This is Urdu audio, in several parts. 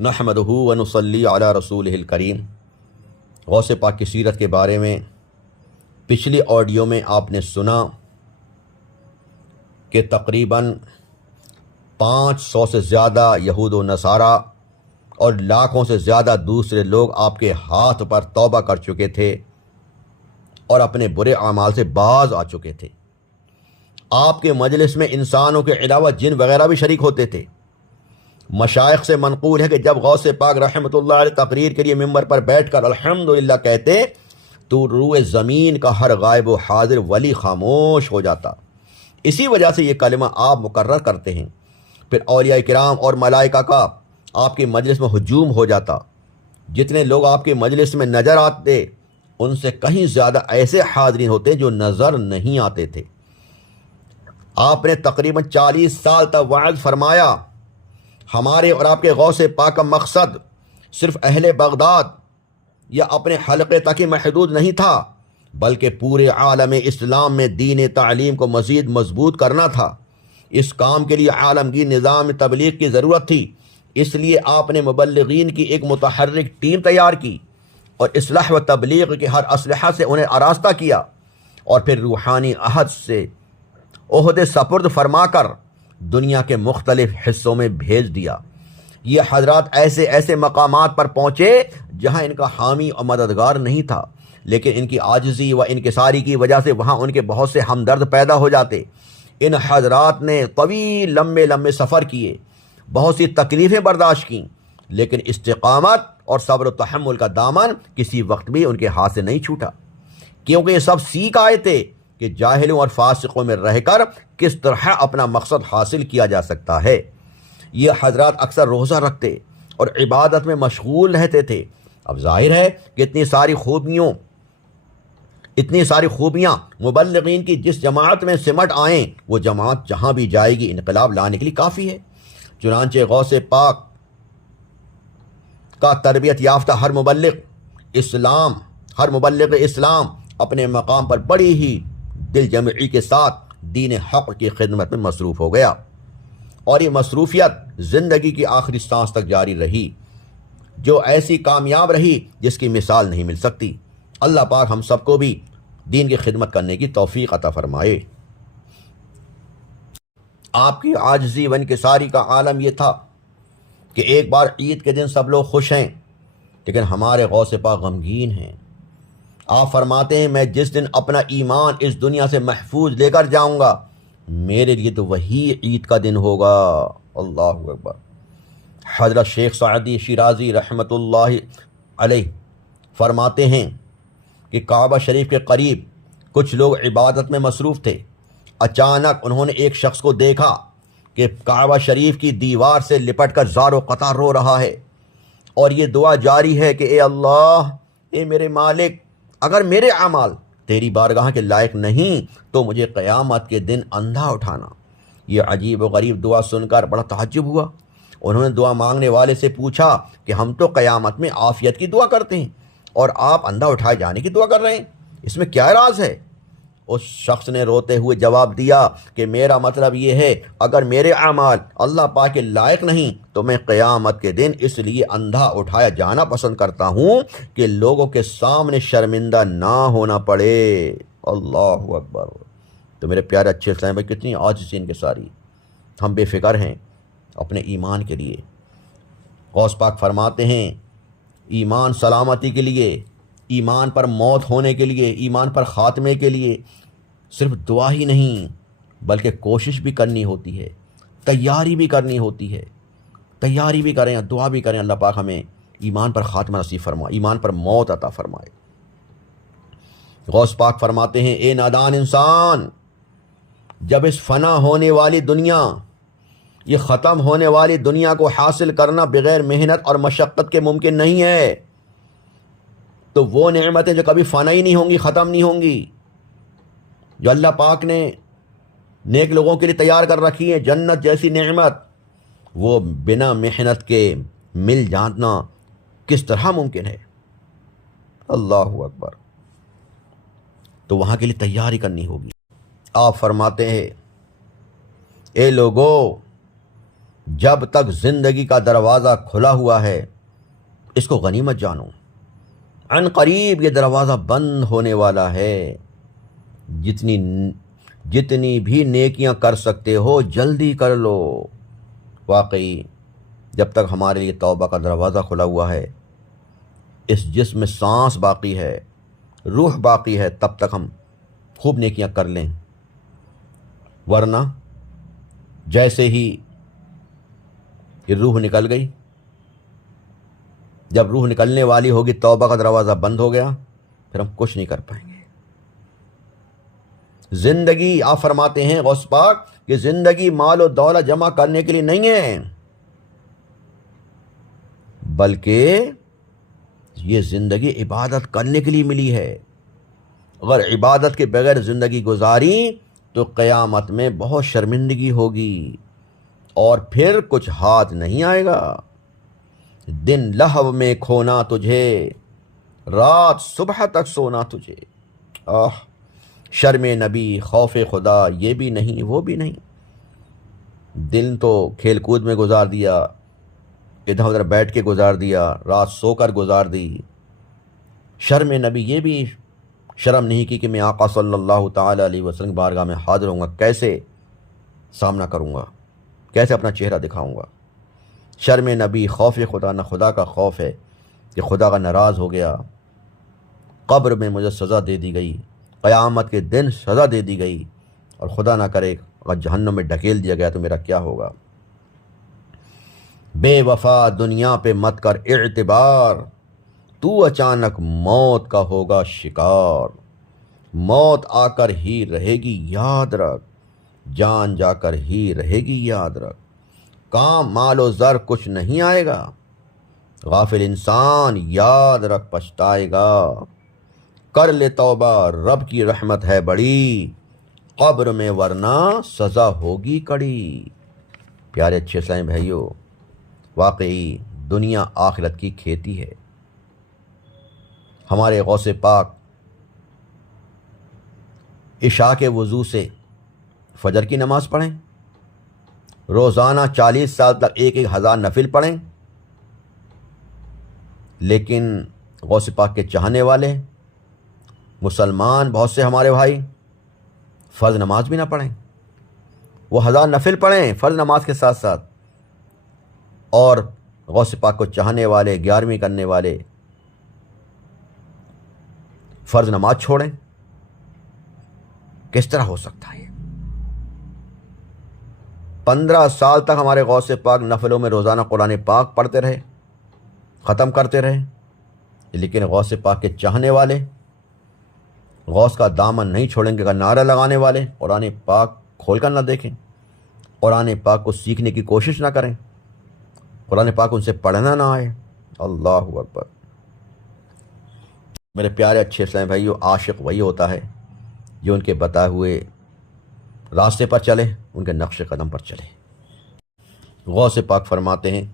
نحمدہ و نصلی علی رسولہ الکریم۔ غوث پاک کی سیرت کے بارے میں پچھلی آڈیو میں آپ نے سنا کہ تقریباً 500 سے زیادہ یہود و نصارہ اور لاکھوں سے زیادہ دوسرے لوگ آپ کے ہاتھ پر توبہ کر چکے تھے اور اپنے برے اعمال سے باز آ چکے تھے۔ آپ کے مجلس میں انسانوں کے علاوہ جن وغیرہ بھی شریک ہوتے تھے۔ مشائخ سے منقول ہے کہ جب غوث پاک رحمۃ اللہ علیہ تقریر کے لیے ممبر پر بیٹھ کر الحمدللہ کہتے تو روئے زمین کا ہر غائب و حاضر ولی خاموش ہو جاتا۔ اسی وجہ سے یہ کلمہ آپ مقرر کرتے ہیں۔ پھر اولیاء کرام اور ملائکہ کا آپ کے مجلس میں ہجوم ہو جاتا۔ جتنے لوگ آپ کے مجلس میں نظر آتے ان سے کہیں زیادہ ایسے حاضرین ہوتے جو نظر نہیں آتے تھے۔ آپ نے تقریباً 40 سال تک وعظ فرمایا۔ ہمارے اور آپ کے غوث پاک کا مقصد صرف اہل بغداد یا اپنے حلقے تک ہی محدود نہیں تھا، بلکہ پورے عالم اسلام میں دین تعلیم کو مزید مضبوط کرنا تھا۔ اس کام کے لیے عالمگیر نظام تبلیغ کی ضرورت تھی، اس لیے آپ نے مبلغین کی ایک متحرک ٹیم تیار کی اور اصلاح و تبلیغ کے ہر اسلحہ سے انہیں آراستہ کیا، اور پھر روحانی عہد سے عہدے سپرد فرما کر دنیا کے مختلف حصوں میں بھیج دیا۔ یہ حضرات ایسے ایسے مقامات پر پہنچے جہاں ان کا حامی اور مددگار نہیں تھا، لیکن ان کی عاجزی و انکساری کی وجہ سے وہاں ان کے بہت سے ہمدرد پیدا ہو جاتے۔ ان حضرات نے طویل لمبے سفر کیے، بہت سی تکلیفیں برداشت کیں، لیکن استقامت اور صبر و تحمل کا دامن کسی وقت بھی ان کے ہاتھ سے نہیں چھوٹا، کیونکہ یہ سب سیکھ آئے تھے کہ جاہلوں اور فاسقوں میں رہ کر کس طرح اپنا مقصد حاصل کیا جا سکتا ہے۔ یہ حضرات اکثر روزہ رکھتے اور عبادت میں مشغول رہتے تھے۔ اب ظاہر ہے کہ اتنی ساری خوبیاں مبلغین کی جس جماعت میں سمٹ آئیں، وہ جماعت جہاں بھی جائے گی انقلاب لانے کے لیے کافی ہے۔ چنانچہ غوث پاک کا تربیت یافتہ ہر مبلغ اسلام اپنے مقام پر بڑی ہی دل جمعی کے ساتھ دین حق کی خدمت میں مصروف ہو گیا، اور یہ مصروفیت زندگی کی آخری سانس تک جاری رہی، جو ایسی کامیاب رہی جس کی مثال نہیں مل سکتی۔ اللہ پاک ہم سب کو بھی دین کی خدمت کرنے کی توفیق عطا فرمائے۔ آپ کی عاجزی و انکساری کا عالم یہ تھا کہ ایک بار عید کے دن سب لوگ خوش ہیں، لیکن ہمارے غوث پاک غمگین ہیں۔ آپ فرماتے ہیں میں جس دن اپنا ایمان اس دنیا سے محفوظ لے کر جاؤں گا، میرے لیے تو وہی عید کا دن ہوگا۔ اللہ اکبر۔ حضرت شیخ سعدی شیرازی رحمۃ اللہ علیہ فرماتے ہیں کہ کعبہ شریف کے قریب کچھ لوگ عبادت میں مصروف تھے۔ اچانک انہوں نے ایک شخص کو دیکھا کہ کعبہ شریف کی دیوار سے لپٹ کر زار و قطار رو رہا ہے، اور یہ دعا جاری ہے کہ اے اللہ، اے میرے مالک، اگر میرے اعمال تیری بارگاہ کے لائق نہیں تو مجھے قیامت کے دن اندھا اٹھانا۔ یہ عجیب و غریب دعا سن کر بڑا تعجب ہوا۔ انہوں نے دعا مانگنے والے سے پوچھا کہ ہم تو قیامت میں عافیت کی دعا کرتے ہیں اور آپ اندھا اٹھائے جانے کی دعا کر رہے ہیں، اس میں کیا راز ہے؟ اس شخص نے روتے ہوئے جواب دیا کہ میرا مطلب یہ ہے اگر میرے اعمال اللہ پاک کے لائق نہیں تو میں قیامت کے دن اس لیے اندھا اٹھایا جانا پسند کرتا ہوں کہ لوگوں کے سامنے شرمندہ نہ ہونا پڑے۔ اللہ اکبر۔ تو میرے پیارے اچھے اسلام بھائی، کتنی عاجزی انکساری۔ ہم بے فکر ہیں اپنے ایمان کے لیے۔ غوث پاک فرماتے ہیں ایمان سلامتی کے لیے، ایمان پر موت ہونے کے لیے، ایمان پر خاتمے کے لیے صرف دعا ہی نہیں بلکہ کوشش بھی کرنی ہوتی ہے، تیاری بھی کرنی ہوتی ہے۔ تیاری بھی کریں، دعا بھی کریں، اللہ پاک ہمیں ایمان پر خاتمہ نصیب فرمائے، ایمان پر موت عطا فرمائے۔ غوث پاک فرماتے ہیں اے نادان انسان، جب اس فنا ہونے والی دنیا، یہ ختم ہونے والی دنیا کو حاصل کرنا بغیر محنت اور مشقت کے ممکن نہیں ہے، تو وہ نعمتیں جو کبھی فنا ہی نہیں ہوں گی، ختم نہیں ہوں گی، جو اللہ پاک نے نیک لوگوں کے لیے تیار کر رکھی ہے، جنت جیسی نعمت، وہ بنا محنت کے مل جانا کس طرح ممکن ہے؟ اللہ اکبر۔ تو وہاں کے لیے تیاری کرنی ہوگی۔ آپ فرماتے ہیں اے لوگو، جب تک زندگی کا دروازہ کھلا ہوا ہے اس کو غنیمت جانو، عن قریب یہ دروازہ بند ہونے والا ہے۔ جتنی بھی نیکیاں کر سکتے ہو جلدی کر لو۔ واقعی جب تک ہمارے لیے توبہ کا دروازہ کھلا ہوا ہے، اس جسم میں سانس باقی ہے، روح باقی ہے، تب تک ہم خوب نیکیاں کر لیں، ورنہ جیسے ہی یہ روح نکل گئی، جب روح نکلنے والی ہوگی توبہ کا دروازہ بند ہو گیا، پھر ہم کچھ نہیں کر پائیں گے۔ زندگی، آپ فرماتے ہیں غوث پاک کہ زندگی مال و دولت جمع کرنے کے لیے نہیں ہے، بلکہ یہ زندگی عبادت کرنے کے لیے ملی ہے۔ اگر عبادت کے بغیر زندگی گزاری تو قیامت میں بہت شرمندگی ہوگی اور پھر کچھ ہاتھ نہیں آئے گا۔ دن لہو میں کھونا تجھے، رات صبح تک سونا تجھے۔ شرم نبی، خوف خدا، یہ بھی نہیں وہ بھی نہیں۔ دن تو کھیل کود میں گزار دیا، ادھر ادھر بیٹھ کے گزار دیا، رات سو کر گزار دی۔ شرم نبی، یہ بھی شرم نہیں کی کہ میں آقا صلی اللہ تعالی علیہ وسلم کی بارگاہ میں حاضر ہوں گا، کیسے سامنا کروں گا، کیسے اپنا چہرہ دکھاؤں گا۔ شرم نبی، خوف خدا، نہ خدا کا خوف ہے کہ خدا کا ناراض ہو گیا، قبر میں مجھے سزا دے دی گئی، قیامت کے دن سزا دے دی گئی، اور خدا نہ کرے اگر جہنم میں ڈھکیل دیا گیا تو میرا کیا ہوگا۔ بے وفا دنیا پہ مت کر اعتبار، تو اچانک موت کا ہوگا شکار۔ موت آ کر ہی رہے گی یاد رکھ، جان جا کر ہی رہے گی یاد رکھ۔ کام مال و زر کچھ نہیں آئے گا، غافل انسان یاد رکھ پچھتائے گا۔ کر لے توبہ، رب کی رحمت ہے بڑی، قبر میں ورنہ سزا ہوگی کڑی۔ پیارے اچھے اسلامی بھائیو، واقعی دنیا آخرت کی کھیتی ہے۔ ہمارے غوث پاک عشاء کے وضو سے فجر کی نماز پڑھیں، روزانہ 40 سال تک 1000 نفل پڑھیں، لیکن غوث پاک کے چاہنے والے مسلمان بہت سے ہمارے بھائی فرض نماز بھی نہ پڑھیں، وہ 1000 نفل پڑھیں فرض نماز کے ساتھ ساتھ، اور غوث پاک کو چاہنے والے 11ویں کرنے والے فرض نماز چھوڑیں۔ کس طرح ہو سکتا ہے؟ 15 سال تک ہمارے غوث پاک نفلوں میں روزانہ قرآن پاک پڑھتے رہے، ختم کرتے رہے، لیکن غوث پاک کے چاہنے والے غوث کا دامن نہیں چھوڑیں گے۔ نعرہ لگانے والے قرآن پاک کھول کر نہ دیکھیں، قرآن پاک کو سیکھنے کی کوشش نہ کریں، قرآن پاک ان سے پڑھنا نہ آئے۔ اللہ اکبر۔ میرے پیارے اچھے اسلامی بھائیو، عاشق وہی ہوتا ہے جو ان کے بتائے ہوئے راستے پر چلے، ان کے نقش قدم پر چلے۔ غوث پاک فرماتے ہیں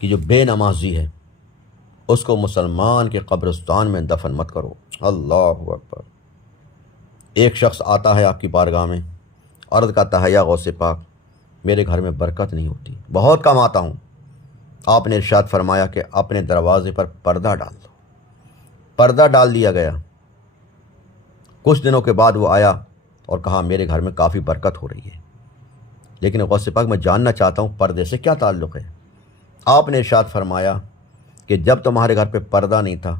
کہ جو بے نمازی ہے اس کو مسلمان کے قبرستان میں دفن مت کرو۔ اللہ اکبر۔ ایک شخص آتا ہے آپ کی بارگاہ میں، عرض کرتا ہے یا غوث پاک میرے گھر میں برکت نہیں ہوتی، بہت کم آتا ہوں۔ آپ نے ارشاد فرمایا کہ اپنے دروازے پر پردہ ڈال دو۔ پردہ ڈال دیا گیا۔ کچھ دنوں کے بعد وہ آیا اور کہا میرے گھر میں کافی برکت ہو رہی ہے، لیکن غوث پاک میں جاننا چاہتا ہوں پردے سے کیا تعلق ہے۔ آپ نے ارشاد فرمایا کہ جب تمہارے گھر پہ پردہ نہیں تھا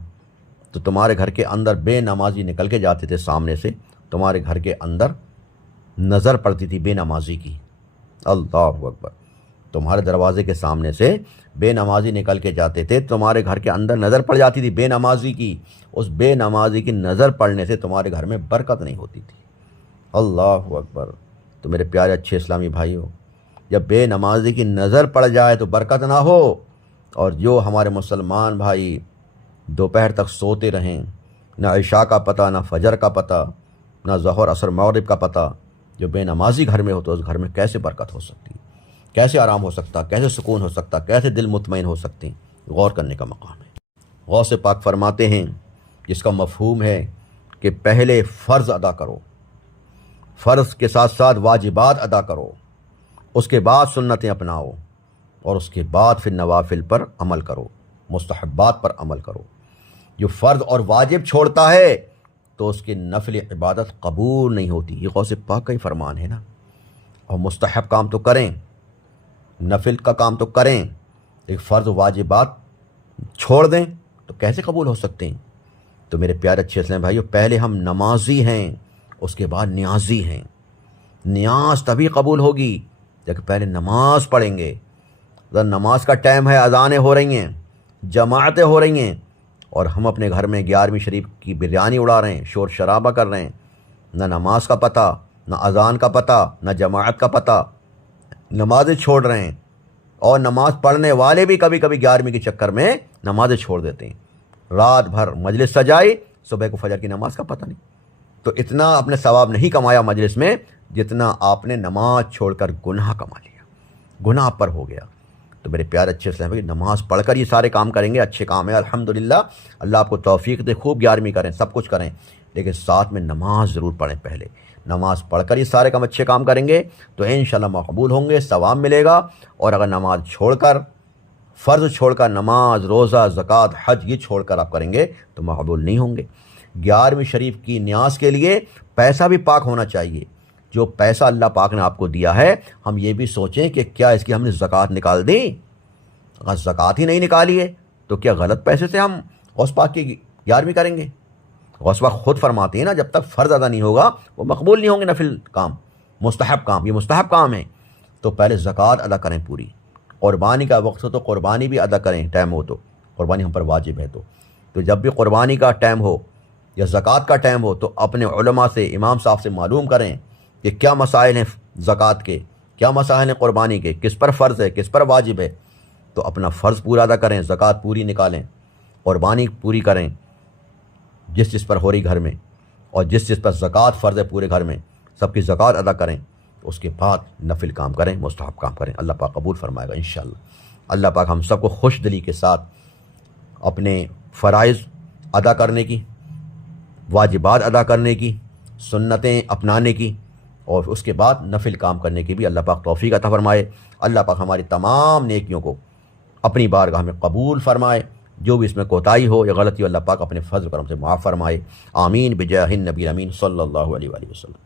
تو تمہارے گھر کے اندر بے نمازی نکل کے جاتے تھے، سامنے سے تمہارے گھر کے اندر نظر پڑتی تھی بے نمازی کی۔ اللہ اکبر۔ تمہارے دروازے کے سامنے سے بے نمازی نکل کے جاتے تھے، تمہارے گھر کے اندر نظر پڑ جاتی تھی بے نمازی کی، اس بے نمازی کی نظر پڑنے سے تمہارے گھر میں برکت نہیں ہوتی تھی۔ اللہ اکبر۔ تو میرے پیارے اچھے اسلامی بھائیوں، جب بے نمازی کی نظر پڑ جائے تو برکت نہ ہو، اور جو ہمارے مسلمان بھائی دوپہر تک سوتے رہیں، نہ عشاء کا پتہ، نہ فجر کا پتہ، نہ ظہر عصر مغرب کا پتہ، جو بے نمازی گھر میں ہو تو اس گھر میں کیسے برکت ہو سکتی، کیسے آرام ہو سکتا، کیسے سکون ہو سکتا، کیسے دل مطمئن ہو سکتے؟ غور کرنے کا مقام ہے۔ غوث پاک فرماتے ہیں جس کا مفہوم ہے کہ پہلے فرض ادا کرو، فرض کے ساتھ ساتھ واجبات ادا کرو، اس کے بعد سنتیں اپناؤ، اور اس کے بعد پھر نوافل پر عمل کرو، مستحبات پر عمل کرو۔ جو فرض اور واجب چھوڑتا ہے تو اس کی نفل عبادت قبول نہیں ہوتی، یہ غوث پاک کا ہی فرمان ہے نا۔ اور مستحب کام تو کریں، نفل کا کام تو کریں، ایک فرض واجبات چھوڑ دیں تو کیسے قبول ہو سکتے ہیں؟ تو میرے پیارے اچھے اسلام بھائیو، پہلے ہم نمازی ہیں، اس کے بعد نیازی ہیں۔ نیاز تبھی قبول ہوگی جب پہلے نماز پڑھیں گے۔ نماز کا ٹائم ہے، اذانیں ہو رہی ہیں، جماعتیں ہو رہی ہیں، اور ہم اپنے گھر میں 11ویں شریف کی بریانی اڑا رہے ہیں، شور شرابہ کر رہے ہیں، نہ نماز کا پتہ، نہ اذان کا پتہ، نہ جماعت کا پتہ، نمازیں چھوڑ رہے ہیں۔ اور نماز پڑھنے والے بھی کبھی کبھی 11ویں کے چکر میں نمازیں چھوڑ دیتے ہیں، رات بھر مجلس سجائی، صبح کو فجر کی نماز کا پتہ نہیں۔ تو اتنا آپ نے ثواب نہیں کمایا مجلس میں جتنا آپ نے نماز چھوڑ کر گناہ کما لیا، گناہ پر ہو گیا۔ تو میرے پیارے اچھے سے بھائی، نماز پڑھ کر یہ سارے کام کریں گے، اچھے کام ہے الحمدللہ، اللہ آپ کو توفیق دے، خوب 11ویں کریں، سب کچھ کریں، لیکن ساتھ میں نماز ضرور پڑھیں۔ پہلے نماز پڑھ کر یہ سارے کام اچھے کام کریں گے تو انشاءاللہ مقبول ہوں گے، ثواب ملے گا۔ اور اگر نماز چھوڑ کر، فرض چھوڑ کر، نماز، روزہ، زکوٰۃ، حج یہ چھوڑ کر آپ کریں گے تو مقبول نہیں ہوں گے۔ 11ویں شریف کی نیاز کے لیے پیسہ بھی پاک ہونا چاہیے۔ جو پیسہ اللہ پاک نے آپ کو دیا ہے، ہم یہ بھی سوچیں کہ کیا اس کی ہم نے زکوٰۃ نکال دی؟ اگر زکوٰۃ ہی نہیں نکالی ہے تو کیا غلط پیسے سے ہم غوث پاک کی 11ویں کریں گے؟ غوث پاک خود فرماتے ہیں نا، جب تک فرض ادا نہیں ہوگا وہ مقبول نہیں ہوں گے نفل کام، مستحب کام، یہ مستحب کام ہے۔ تو پہلے زکوٰۃ ادا کریں پوری، قربانی کا وقت ہو تو قربانی بھی ادا کریں، ٹائم ہو تو، قربانی ہم پر واجب ہے تو جب بھی قربانی کا ٹائم ہو یا زکوٰۃ کا ٹائم ہو تو اپنے علماء سے، امام صاحب سے معلوم کریں کہ کیا مسائل ہیں زکوٰۃ کے، کیا مسائل ہیں قربانی کے، کس پر فرض ہے، کس پر واجب ہے۔ تو اپنا فرض پورا ادا کریں، زکوٰۃ پوری نکالیں، قربانی پوری کریں جس جس پر ہو رہی گھر میں، اور جس جس پر زکوٰۃ فرض ہے پورے گھر میں سب کی زکوٰۃ ادا کریں۔ اس کے بعد نفل کام کریں، مستحب کام کریں، اللہ پاک قبول فرمائے گا انشاءاللہ۔ اللہ پاک ہم سب کو خوش دلی کے ساتھ اپنے فرائض ادا کرنے کی، واجبات ادا کرنے کی، سنتیں اپنانے کی، اور اس کے بعد نفل کام کرنے کی بھی اللہ پاک توفیق عطا فرمائے۔ اللہ پاک ہماری تمام نیکیوں کو اپنی بارگاہ میں قبول فرمائے، جو بھی اس میں کوتاہی ہو یا غلطی ہو اللہ پاک اپنے فضل کرم سے معاف فرمائے۔ آمین بجاہ النبی امین صلی اللہ علیہ وآلہ وسلم۔